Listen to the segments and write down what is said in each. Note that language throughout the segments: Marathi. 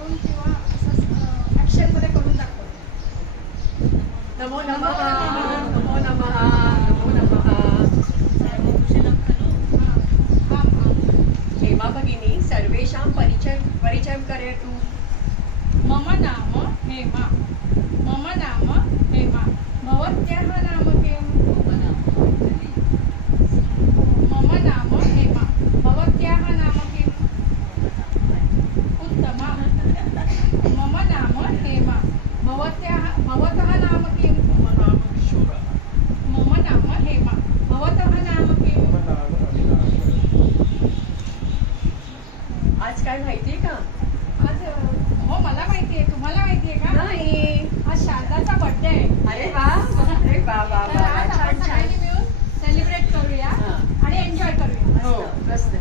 बोलून किंवा असं ऍक्शन मध्ये करून दाखवलं. नमो नमः, नमो नमः, नमो नमः. हेमा भगिनी सर्वेषां परिचयं करोतु. मम नाम हेमा. मम नाम हेमा. भवत्याः नाम किम्? मम नाम हेमा. भवत्याः नाम किम्? उत्तमा. मम नाम हेमा. भवतः नाम किम्? मम नाम हेमा. भवतः नाम किम्? आज काय माहितीये का? आज हो मला माहितीये. तुम्हाला माहितीये का? नाही. आज शारदाचा बर्थडे आहे. अरे वा, अरे वा वा तर वा, आज आपण छान छान. सगळ्यांनी मिळून सेलिब्रेट करूया आणि एन्जॉय करूया. हो, मस्त.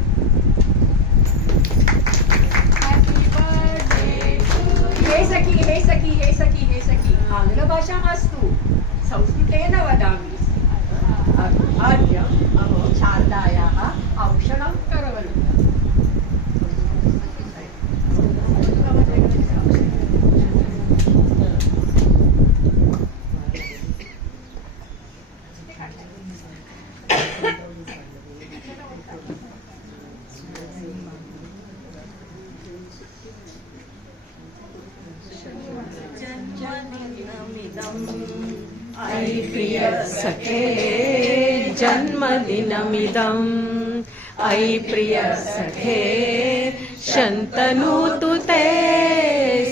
हॅपी बर्थडे टू हे सखी, हे सखी, हे सखी, हे सखी. आंग्लभाषा मास्तु संस्कृतेन वदामि. अद्य अहं शारदायाः औषधं करोमि. ऐ प्रिय सखे जन्मदिनमिदम्. ऐ प्रिय सखे शन्तनोतु ते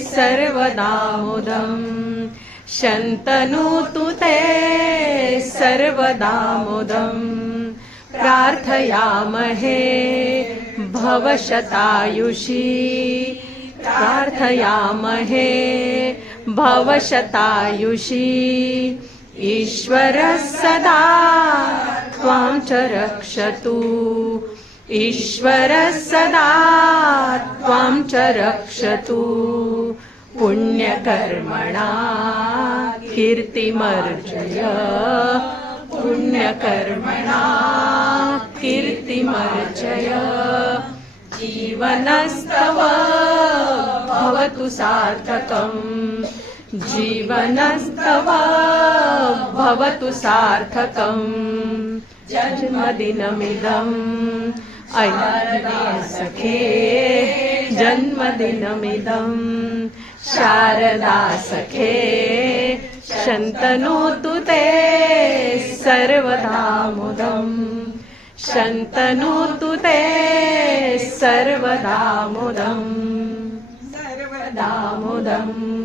सर्वदा मुदम्. शन्तनोतु ते सर्वदा मुदम्. प्रार्थयामहे भवशतायुषी. प्रार्थयामहे भवशतायुषी. ईश्वरः सदा त्वां च रक्षतु. ईश्वरः सदा त्वां च रक्षतु. पुण्यकर्मणा कीर्तिमर्जय. पुण्यकर्मणा कीर्तिमर्जय. जीवनस्तव भवतु सार्थकम्. जीवनस्तव भवतु सार्थकम्. जन्मदिनमिदम् ऐ सखे जन्मदिनमिदम्. शारदा सखे शन्तनोतु ते सर्वदा मुदम्. शन्तनोतु ते सर्वदा मुदम्. सर्वदा मुदम्.